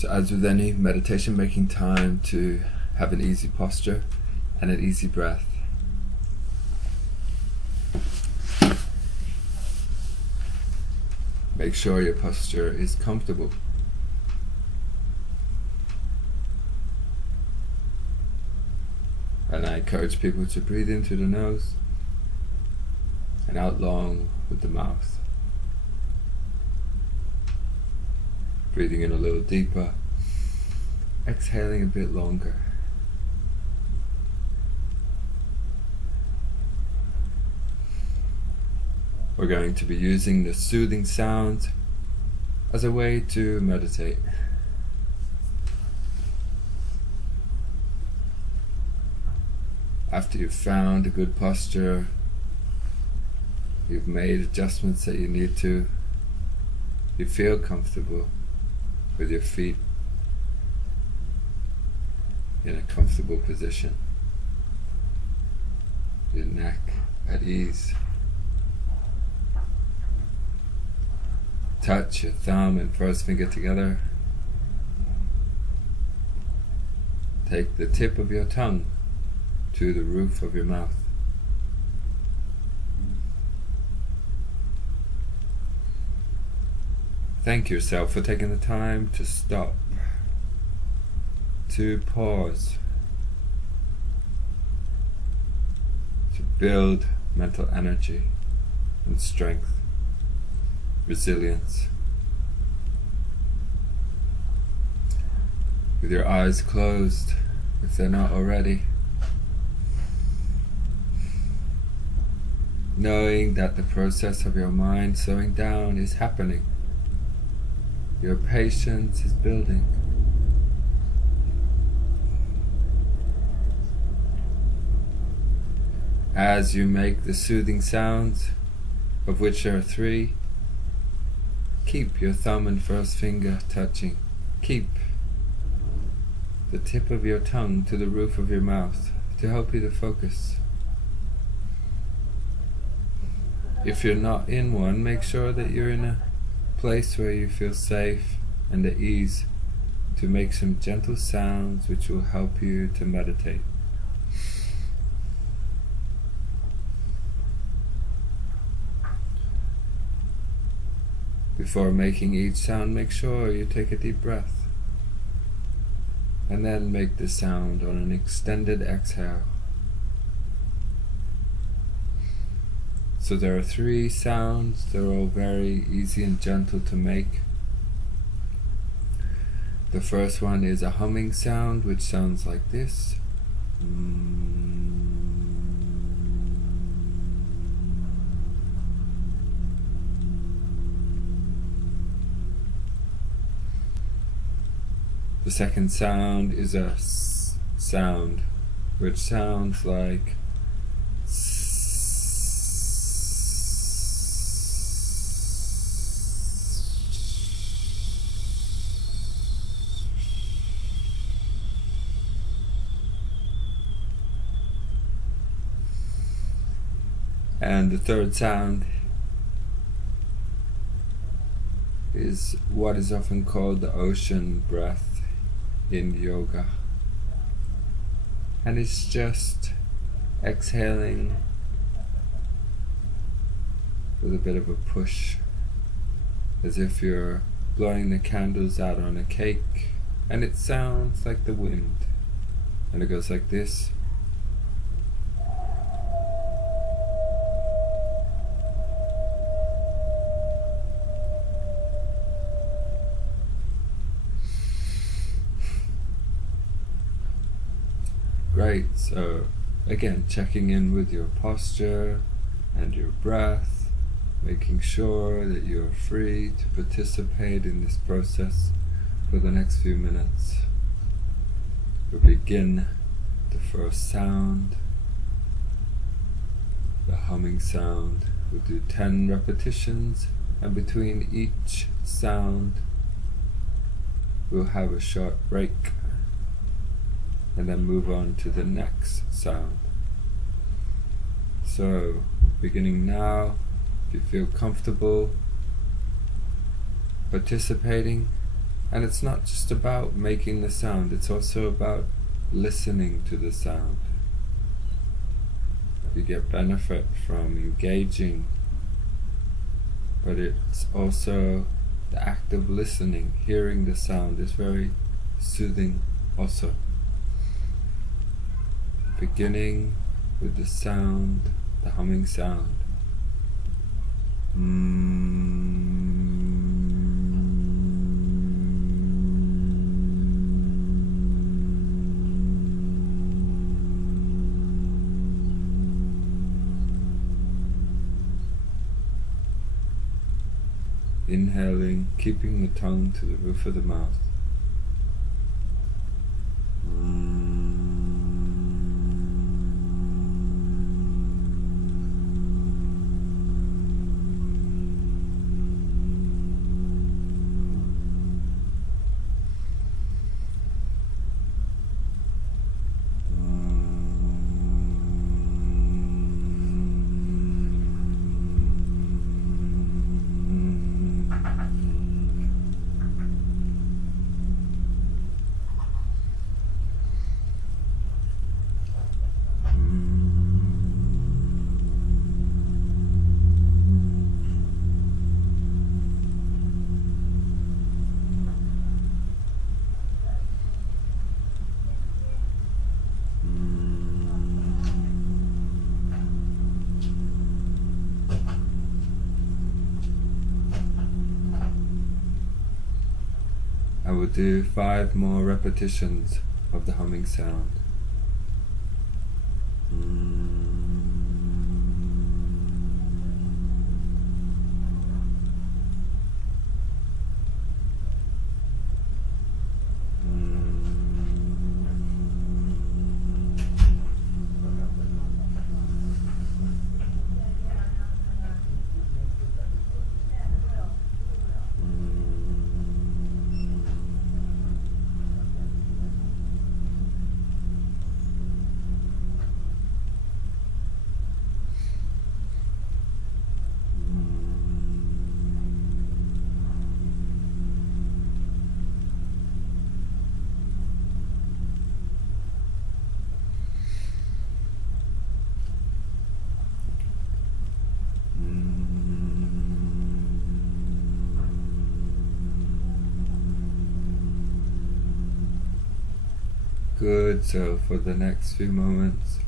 So as with any meditation, making time to have an easy posture and an easy breath. Make sure your posture is comfortable. And I encourage people to breathe in through the nose and out long with the mouth. Breathing in a little deeper, exhaling a bit longer. We're going to be using the soothing sound as a way to meditate. After you've found a good posture, you've made adjustments that you need to, you feel comfortable with your feet in a comfortable position, your neck at ease. Touch your thumb and first finger together. Take the tip of your tongue to the roof of your mouth. Thank yourself for taking the time to stop, to pause, to build mental energy and strength, resilience. With your eyes closed, if they're not already, knowing that the process of your mind slowing down is happening. Your patience is building. As you make the soothing sounds, of which there are 3, keep your thumb and first finger touching. Keep the tip of your tongue to the roof of your mouth to help you to focus. If you're not in one, make sure that you're in a place where you feel safe and at ease to make some gentle sounds which will help you to meditate. Before making each sound, make sure you take a deep breath and then make the sound on an extended exhale. So there are 3 sounds. They're all very easy and gentle to make. The first one is a humming sound, which sounds like this. The second sound is a sound, which sounds like and the third sound is what is often called the ocean breath in yoga. And it's just exhaling with a bit of a push, as if you're blowing the candles out on a cake, and it sounds like the wind. And it goes like this. Great, so again, checking in with your posture and your breath, making sure that you're free to participate in this process for the next few minutes. We'll begin the first sound, the humming sound. We'll do 10 repetitions, and between each sound, we'll have a short break and then move on to the next sound. So, beginning now, if you feel comfortable participating, And it's not just about making the sound, it's also about listening to the sound. You get benefit from engaging, but it's also the act of listening, hearing the sound is very soothing also. Beginning with the sound, the humming sound. Inhaling, keeping the tongue to the roof of the mouth. I will do 5 more repetitions of the humming sound. Good, so for the next few moments,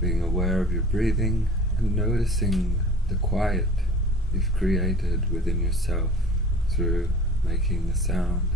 being aware of your breathing and noticing the quiet you've created within yourself through making the sound.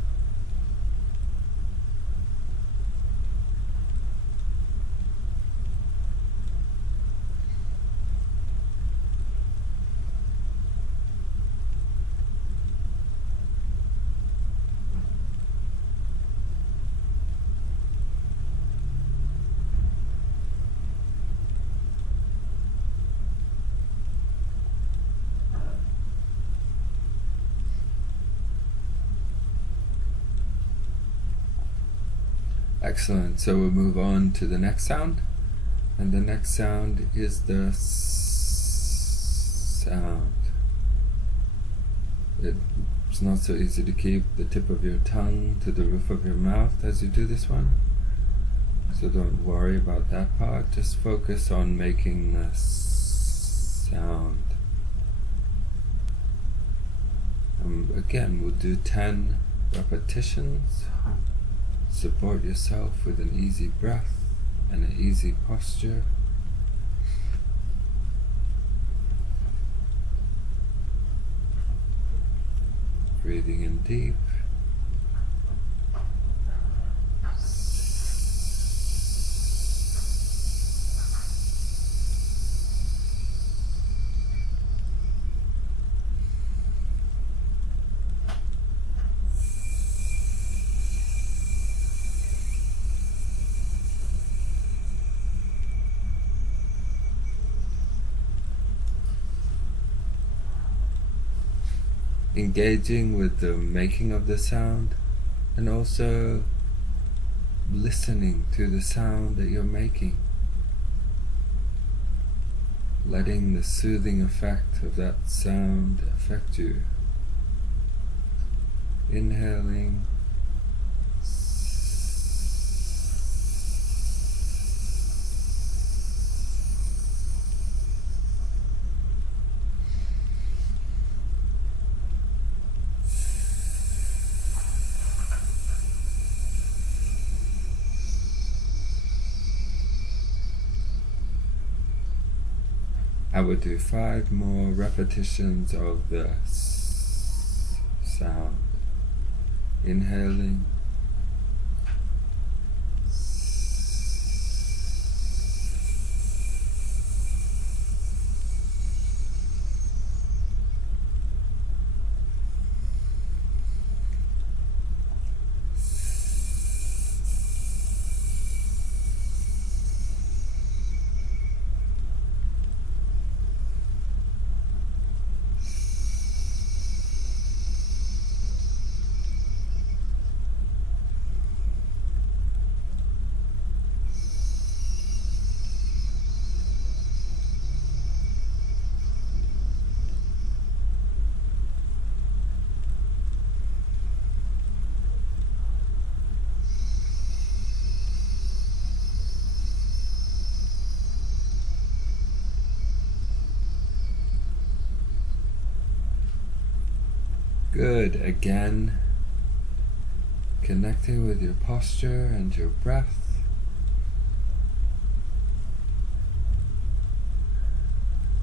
Excellent, so we'll move on to the next sound, and the next sound is the sound. It's not so easy to keep the tip of your tongue to the roof of your mouth as you do this one, so don't worry about that part, just focus on making the sound. Again, we'll do 10 repetitions. Support yourself with an easy breath and an easy posture. Breathing in deep. Engaging with the making of the sound and also listening to the sound that you're making, letting the soothing effect of that sound affect you Inhaling. I will do 5 more repetitions of the S sound. Inhaling. Good. Again, connecting with your posture and your breath.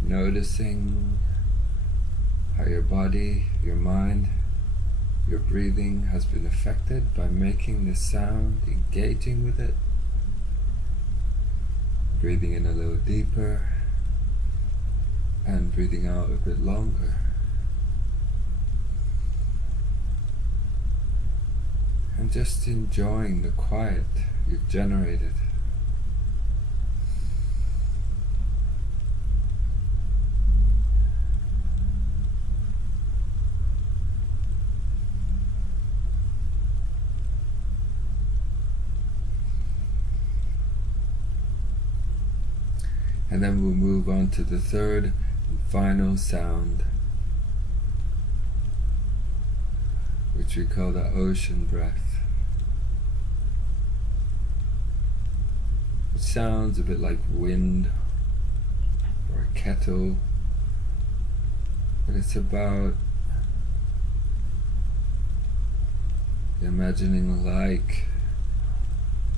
Noticing how your body, your mind, your breathing has been affected by making this sound, engaging with it. Breathing in a little deeper and breathing out a bit longer. And just enjoying the quiet you've generated. And then we'll move on to the third and final sound, which we call the ocean breath. It sounds a bit like wind or a kettle, but it's about imagining like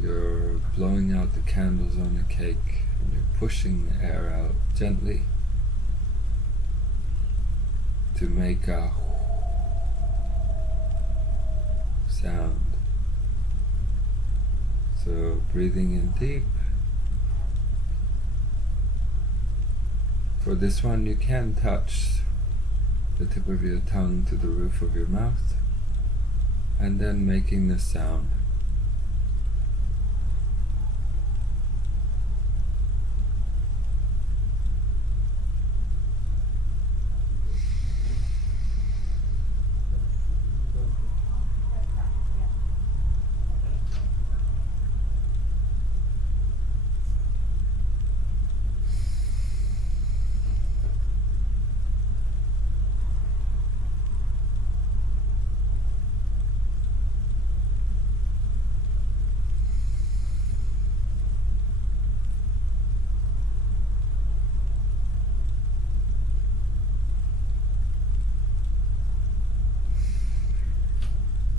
you're blowing out the candles on a cake and you're pushing the air out gently to make a sound. So breathing in deep. For this one you can touch the tip of your tongue to the roof of your mouth and then making the sound.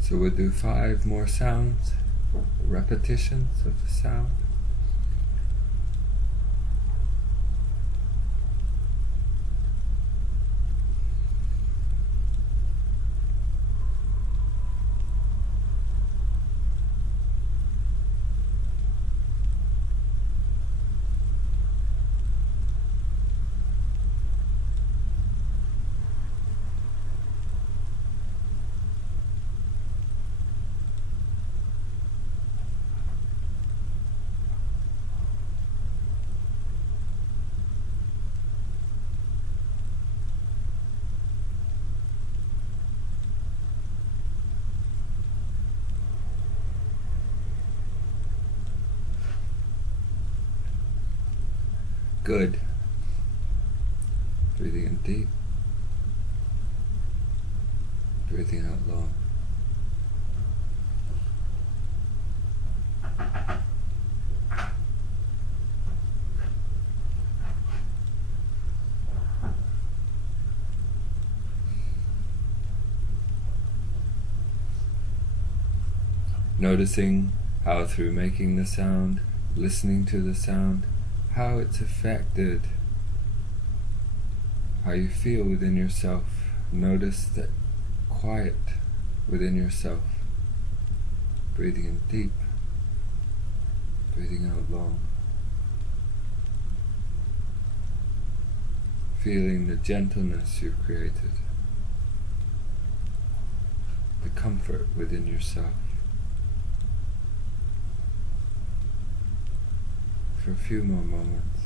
So we'll do 5 more sounds, repetitions of the sound. Good. Breathing in deep. Breathing out long. noticing how through making the sound, listening to the sound, how it's affected how you feel within yourself. Notice that quiet within yourself. Breathing in deep, breathing out long. Feeling the gentleness you've created, the comfort within yourself. For a few more moments.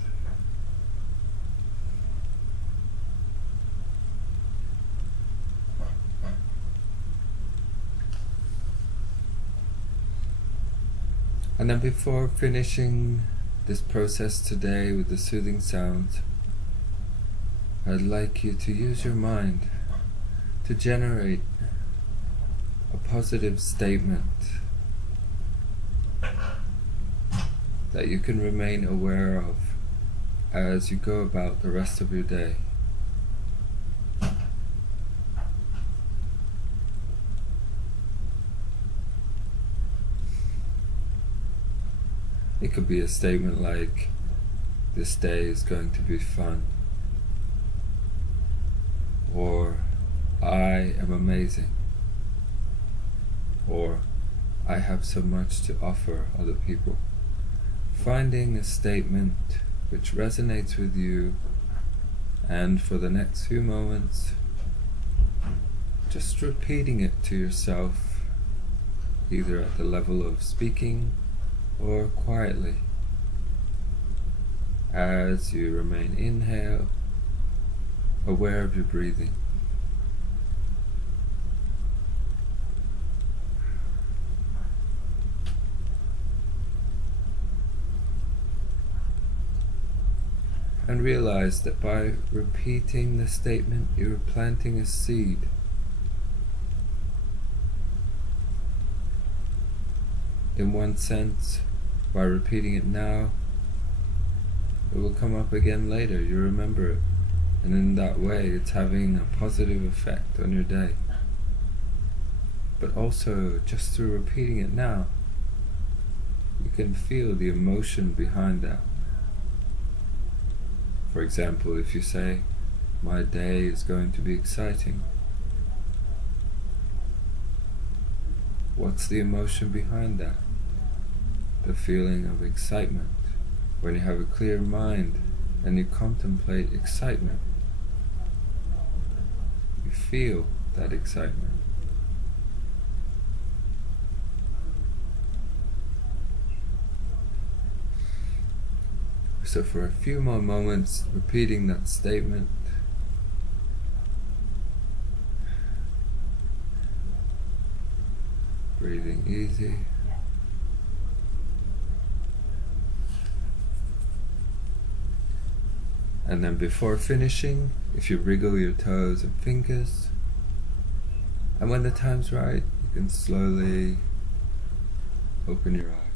And then before finishing this process today with the soothing sounds, I'd like you to use your mind to generate a positive statement that you can remain aware of as you go about the rest of your day. It could be a statement like, "This day is going to be fun," or "I am amazing," or "I have so much to offer other people." Finding a statement which resonates with you, and for the next few moments, just repeating it to yourself, either at the level of speaking or quietly, as you remain inhale, aware of your breathing. And realize that by repeating the statement, you are planting a seed. In one sense, by repeating it now, it will come up again later, you remember it, and in that way it's having a positive effect on your day. But also, just through repeating it now, you can feel the emotion behind that. For example, if you say, "My day is going to be exciting," what's the emotion behind that? The feeling of excitement. When you have a clear mind and you contemplate excitement, you feel that excitement. So for a few more moments, repeating that statement, breathing easy. And then before finishing, if you wriggle your toes and fingers, and when the time's right, you can slowly open your eyes.